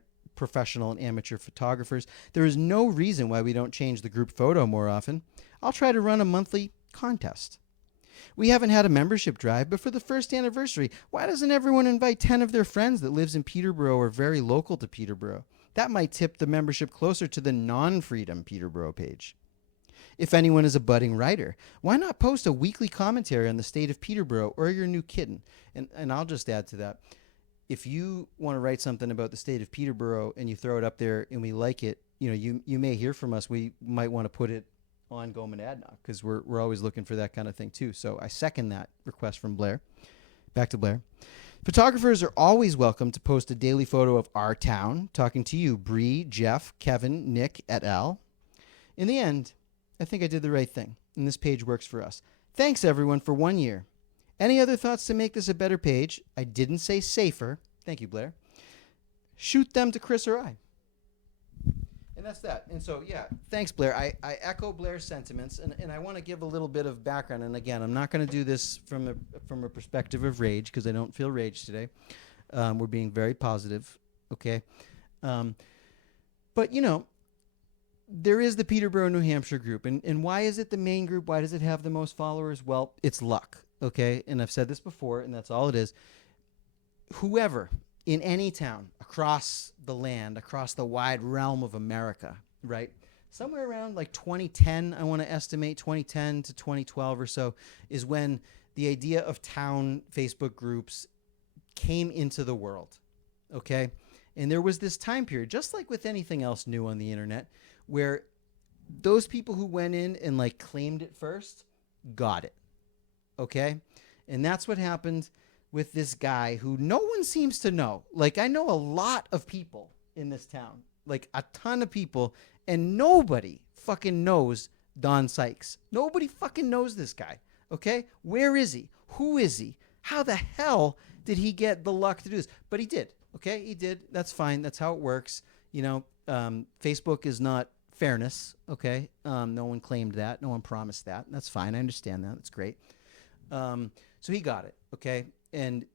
and amateur photographers. There is no reason why we don't change the group photo more often. I'll try to run a monthly contest. We haven't had a membership drive, but for the first anniversary, why doesn't everyone invite 10 of their friends that lives in Peterborough or very local to Peterborough? That might tip the membership closer to the non-freedom Peterborough page. If anyone is a budding writer, why not post a weekly commentary on the state of Peterborough or your new kitten? And I'll just add to that. If you want to write something about the state of Peterborough and you throw it up there and we like it, you may hear from us. We might want to put it on Go MONADNOCK, because we're always looking for that kind of thing too. So I second that request from Blair. Back to Blair. Photographers are always welcome to post a daily photo of our town. Talking to you, Bree, Jeff, Kevin, Nick, et al. In the end, I think I did the right thing, and this page works for us. Thanks, everyone, for 1 year. Any other thoughts to make this a better page? I didn't say safer. Thank you, Blair. Shoot them to Chris or I. And that's that. And so, yeah, thanks, Blair. I echo Blair's sentiments, and I want to give a little bit of background. And again, I'm not going to do this from a perspective of rage, because I don't feel rage today. We're being very positive, okay? But, there is the Peterborough, New Hampshire group. And why is it the main group? Why does it have the most followers? Well, it's luck, okay? And I've said this before, and that's all it is. Whoever in any town across the land, across the wide realm of America, right? Somewhere around like 2010, I want to estimate 2010 to 2012 or so, is when the idea of town Facebook groups came into the world, okay? And there was this time period, just like with anything else new on the internet, where those people who went in and like claimed it first got it, okay? And that's what happened with this guy who no one seems to know. Like, I know a lot of people in this town, like a ton of people, and nobody fucking knows Don Sykes. Nobody fucking knows this guy, okay? Where is he? Who is he? How the hell did he get the luck to do this? But he did, okay? He did. That's fine. That's how it works. Facebook is not fairness, okay? No one claimed that. No one promised that. That's fine. I understand that. That's great. So he got it, okay? And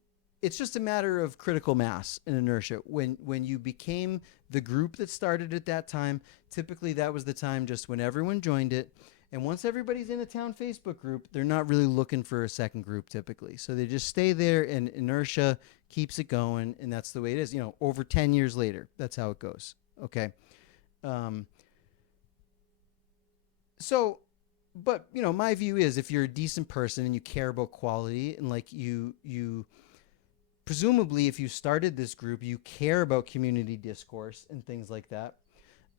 it's just a matter of critical mass and inertia. When you became the group that started at that time, typically that was the time just when everyone joined it. And once everybody's in a town Facebook group, they're not really looking for a second group typically. So they just stay there, and inertia keeps it going, and that's the way it is. Over 10 years later, that's how it goes, okay? But my view is, if you're a decent person and you care about quality, and like you presumably, if you started this group, you care about community discourse and things like that.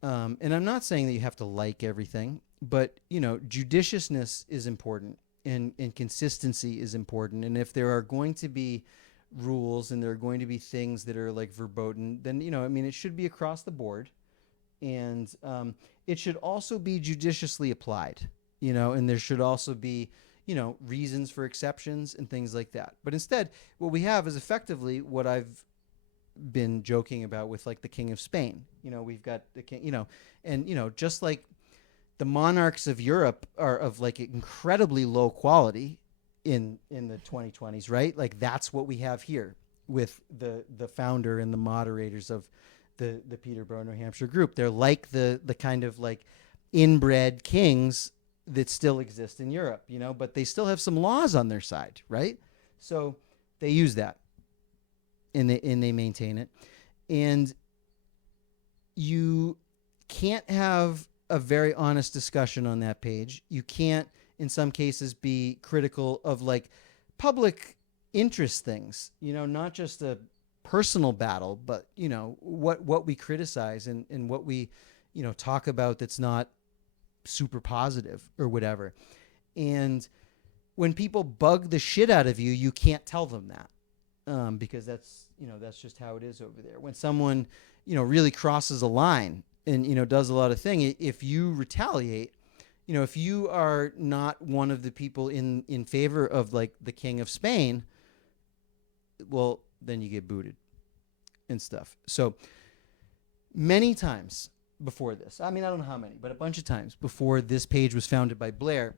And I'm not saying that you have to like everything, but judiciousness is important, and consistency is important. And if there are going to be rules and there are going to be things that are like verboten, then it should be across the board, and it should also be judiciously applied. And there should also be, reasons for exceptions and things like that. But instead, what we have is effectively what I've been joking about with like the King of Spain. We've got the king, and, just like the monarchs of Europe are of like incredibly low quality in the 2020s, right? Like that's what we have here. with the founder and the moderators of the Peterborough, New Hampshire group. They're like the kind of like inbred kings that still exist in Europe, but they still have some laws on their side, right? So they use that and they maintain it. And you can't have a very honest discussion on that page. You can't, in some cases, be critical of like public interest things, not just a personal battle, but, what we criticize and what we, talk about that's not super positive or whatever. And when people bug the shit out of you, you can't tell them that because that's just how it is over there. When someone, really crosses a line and, does a lot of things, if you retaliate, if you are not one of the people in favor of like the King of Spain, well, then you get booted and stuff. So many times before this, I don't know how many, but a bunch of times before this page was founded by Blair,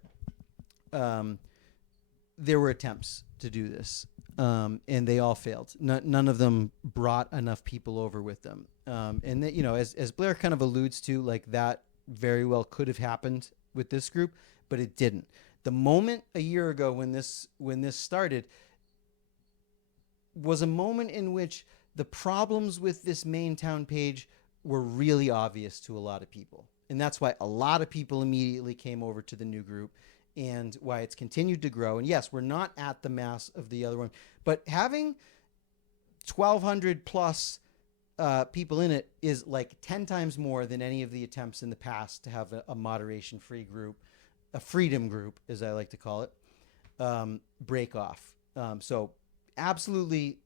there were attempts to do this, and they all failed. None of them brought enough people over with them. And that, as Blair kind of alludes to, like that very well could have happened with this group, but it didn't. The moment a year ago when this started was a moment in which the problems with this main town page were really obvious to a lot of people. And that's why a lot of people immediately came over to the new group and why it's continued to grow. And yes, we're not at the mass of the other one, but having 1,200 plus people in it is like 10 times more than any of the attempts in the past to have a moderation-free group, a freedom group, as I like to call it, break off. So absolutely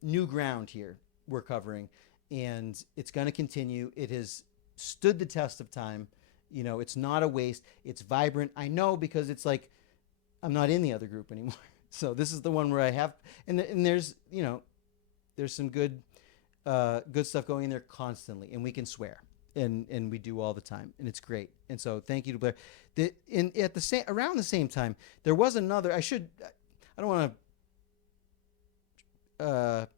new ground here we're covering, and it's going to continue. It has stood the test of time. It's not a waste. It's vibrant. I know, because it's like I'm not in the other group anymore. So this is the one where I have, and there's there's some good stuff going in there constantly, and we can swear, and we do all the time, and it's great. And so thank you to Blair. Around the same time, there was another. I don't want to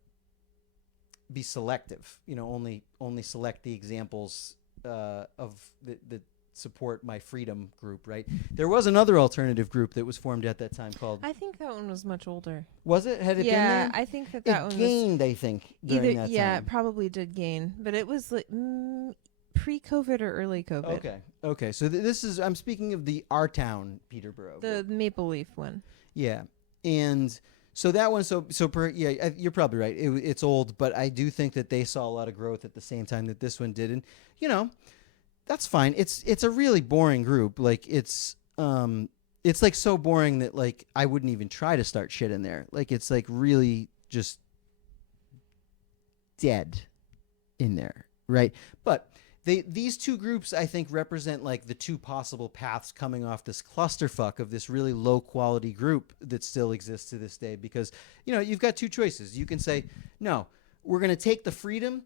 be selective. Only select the examples of that support my freedom group, right? There was another alternative group that was formed at that time called... I think that one was much older. Was it? Had it been there? Yeah, I think that one gained, I think, during that time. Yeah, it probably did gain. But it was like pre-COVID or early COVID. Okay. So this is... I'm speaking of the Our Town Peterborough. The Maple Leaf one. Yeah. And... So that one, you're probably right. It's old, but I do think that they saw a lot of growth at the same time that this one did, and that's fine. It's a really boring group. Like it's like so boring that like I wouldn't even try to start shit in there. Like it's like really just dead in there, right? But these two groups, I think, represent like the two possible paths coming off this clusterfuck of this really low quality group that still exists to this day. Because, you've got two choices. You can say, no, we're going to take the freedom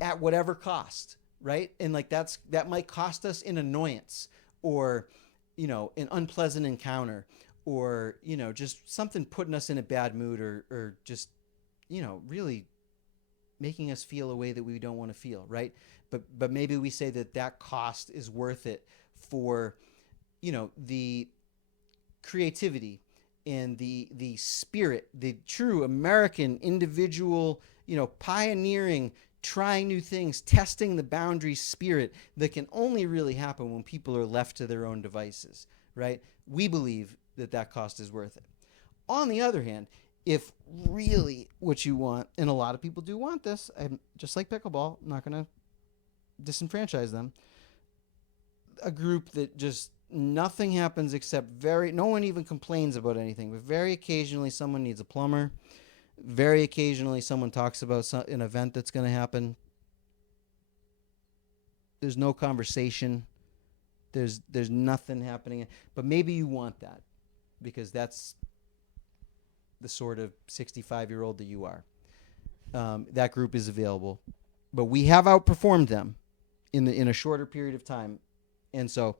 at whatever cost, right? And like that might cost us an annoyance or, an unpleasant encounter or, just something putting us in a bad mood or just, really making us feel a way that we don't want to feel, right? But maybe we say that cost is worth it for, the creativity and the spirit, the true American individual, pioneering, trying new things, testing the boundaries spirit that can only really happen when people are left to their own devices, right? We believe that cost is worth it. On the other hand, if really what you want, and a lot of people do want this, just like pickleball, I'm not going to disenfranchise them, a group that just nothing happens except no one even complains about anything, but very occasionally someone needs a plumber, very occasionally someone talks about an event that's going to happen. There's no conversation, there's nothing happening, but maybe you want that because that's the sort of 65-year-old that you are. That group is available, but we have outperformed them in a shorter period of time. And so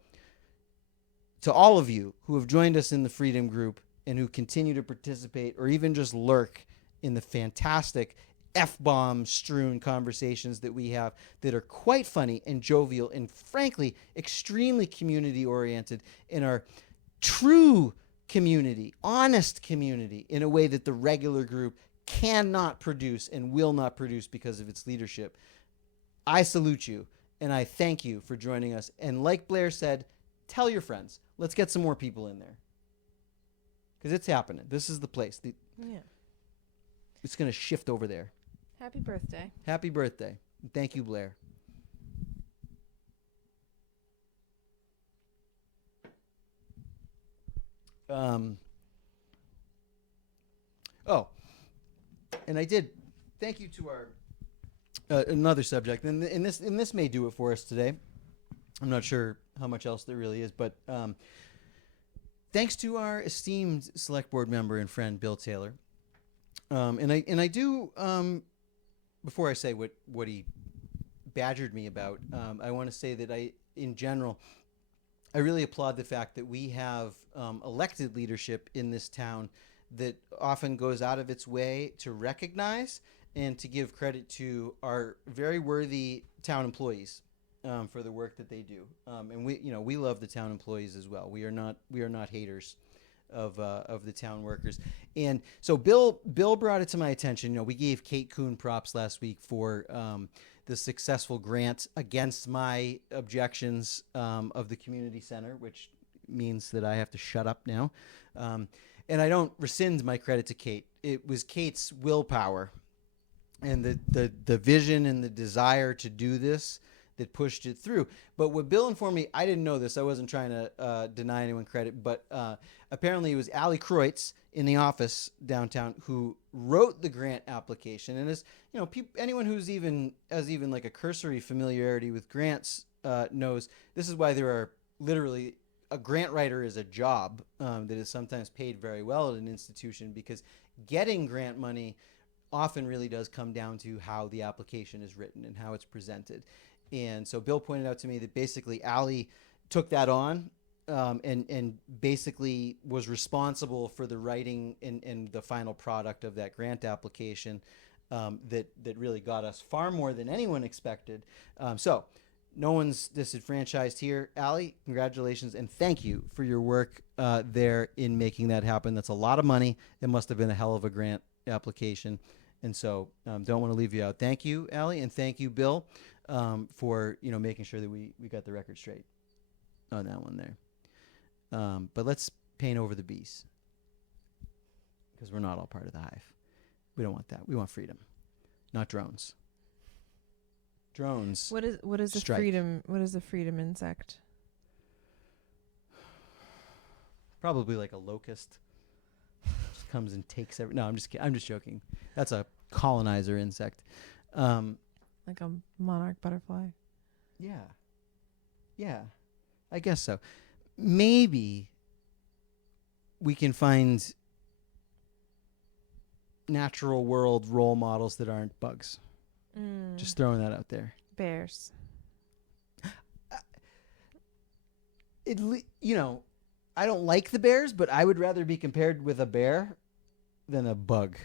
to all of you who have joined us in the Freedom Group and who continue to participate or even just lurk in the fantastic F-bomb strewn conversations that we have that are quite funny and jovial and frankly extremely community oriented and are true community, honest community in a way that the regular group cannot produce and will not produce because of its leadership. I salute you and I thank you for joining us. And like Blair said, tell your friends. Let's get some more people in there. Because it's happening. This is the place. It's going to shift over there. Happy birthday. Happy birthday. Thank you, Blair. And I did thank you to our another subject, and this may do it for us today. I'm not sure how much else there really is, but thanks to our esteemed select board member and friend Bill Taylor. And I do before I say what he badgered me about, I want to say that in general I really applaud the fact that we have elected leadership in this town that often goes out of its way to recognize and to give credit to our very worthy town employees for the work that they do. And we love the town employees as well. We are not haters of the town workers. And so Bill brought it to my attention. We gave Kate Kuhn props last week for the successful grant against my objections of the community center, which means that I have to shut up now. And I don't rescind my credit to Kate. It was Kate's willpower and the vision and the desire to do this that pushed it through. But what Bill informed me, I didn't know this. I wasn't trying to deny anyone credit, but apparently it was Ali Kreutz in the office downtown who wrote the grant application. And as anyone who's has even like a cursory familiarity with grants knows, this is why there are literally a grant writer is a job that is sometimes paid very well at an institution, because getting grant money often really does come down to how the application is written and how it's presented. And so Bill pointed out to me that basically Ali took that on and basically was responsible for the writing and the final product of that grant application that really got us far more than anyone expected. So no one's disenfranchised here. Ali, congratulations and thank you for your work there in making that happen. That's a lot of money. It must have been a hell of a grant application. And so don't want to leave you out. Thank you, Ali, and thank you, Bill, for making sure that we got the record straight on that one there. But let's paint over the bees, because we're not all part of the hive. We don't want that. We want freedom, not drones. Drones. What is the strike. freedom? What is the freedom insect? Probably like a locust. Just comes and takes every. No, I'm just kidding. I'm just joking. That's a colonizer insect. Like a monarch butterfly. Yeah, I guess so. Maybe we can find natural world role models that aren't bugs. Just throwing that out there. Bears. I don't like the bears, but I would rather be compared with a bear than a bug.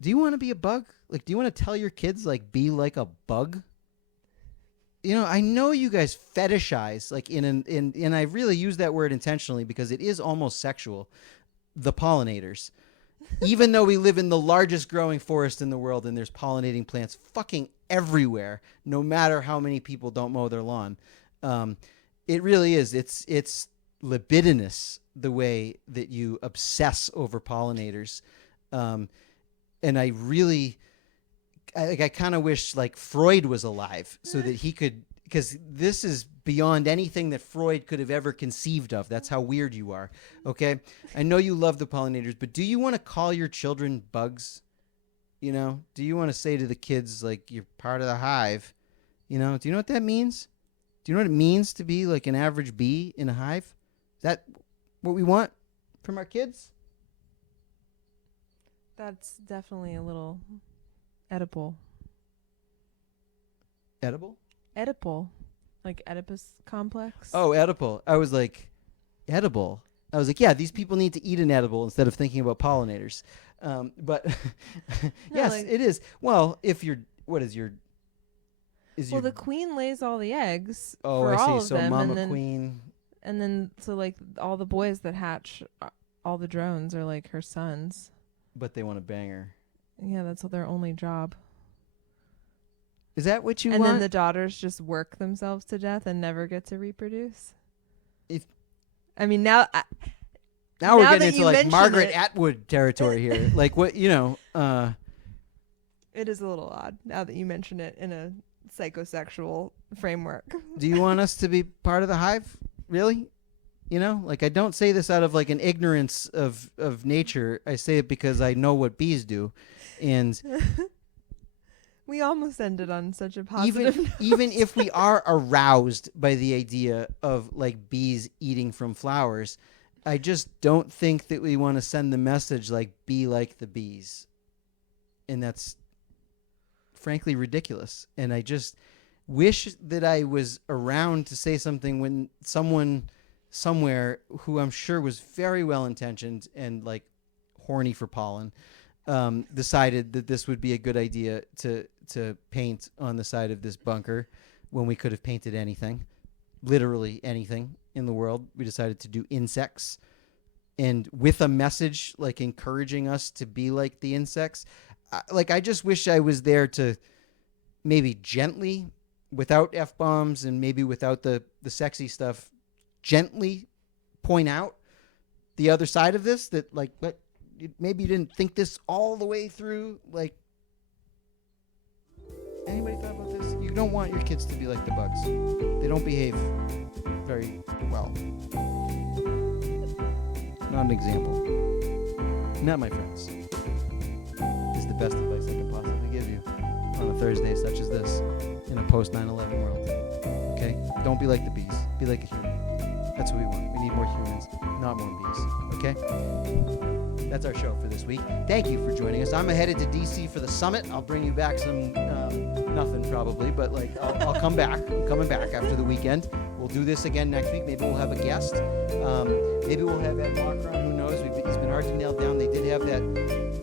Do you want to be a bug? Like, do you want to tell your kids, like, be like a bug? I know you guys fetishize, like, and I really use that word intentionally because it is almost sexual, the pollinators. Even though we live in the largest growing forest in the world and there's pollinating plants fucking everywhere, no matter how many people don't mow their lawn, it really is. It's libidinous the way that you obsess over pollinators. And I really, I kind of wish like Freud was alive so that he could, because this is beyond anything that Freud could have ever conceived of. That's how weird you are. Okay. I know you love the pollinators, but do you want to call your children bugs? Do you want to say to the kids, like, you're part of the hive? Do you know what that means? Do you know what it means to be like an average bee in a hive? Is that what we want from our kids? That's definitely a little Oedipal. Edible? Oedipal. Like Oedipus complex. Oh, Oedipal. I was like, edible. I was like, yeah, these people need to eat an edible instead of thinking about pollinators. But yes, it is. Well, if you're, the queen lays all the eggs Oh, for I all see. of So them, mama queen. and then so like all the boys that hatch, all the drones are like her sons. But they want to bang her. Yeah, that's their only job. Is that what you want? And then the daughters just work themselves to death and never get to reproduce. Now we're getting into like Margaret Atwood territory here. Like what, it is a little odd now that you mention it in a psychosexual framework. Do you want us to be part of the hive? Really? Like I don't say this out of like an ignorance of nature. I say it because I know what bees do. And we almost ended on such a positive note. Even if we are aroused by the idea of like bees eating from flowers, I just don't think that we want to send the message like be like the bees. And that's frankly ridiculous. And I just wish that I was around to say something when someone somewhere who I'm sure was very well intentioned and like horny for pollen decided that this would be a good idea to paint on the side of this bunker when we could have painted anything, literally anything in the world. We decided to do insects, and with a message like encouraging us to be like the insects. I just wish I was there to maybe gently, without F-bombs and maybe without the sexy stuff, gently point out the other side of this, that like, but maybe you didn't think this all the way through. Like, anybody thought about this? You don't want your kids to be like the bugs. They don't behave very well. Not an example. Not my friends. Is the best advice I could possibly give you on a Thursday such as this in a post 9/11 world. Okay? Don't be like the bees. Be like a human. That's what we want. We need more humans, not more bees. Okay? That's our show for this week. Thank you for joining us. I'm headed to DC for the summit. I'll bring you back some nothing probably, but like I'll come back. I'm coming back after the weekend. We'll do this again next week. Maybe we'll have a guest. Maybe we'll have Ed Walker on. Who knows? He's been hard to nail down. They did have that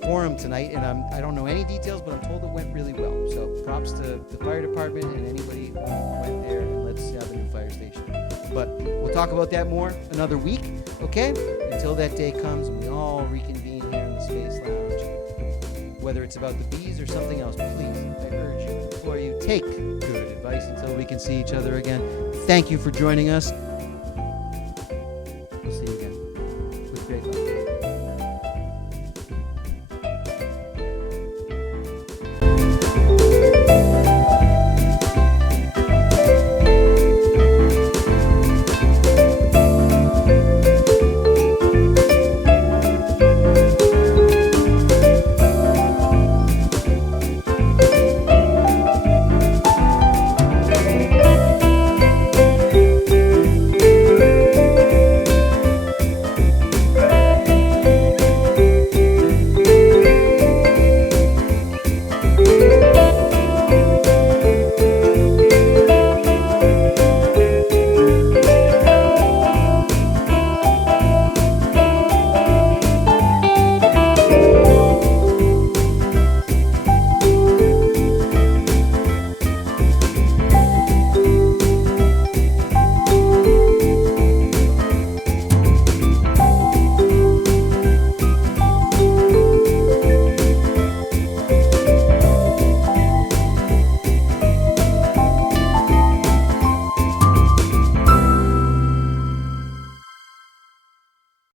forum tonight, and I don't know any details, but I'm told it went really well. So props to the fire department and anybody who went there, and let's have a new fire station. But we'll talk about that more another week, okay? Until that day comes and we all reconvene here in the Space Lounge. Whether it's about the bees or something else, please, I urge you, implore you, take good advice until we can see each other again. Thank you for joining us.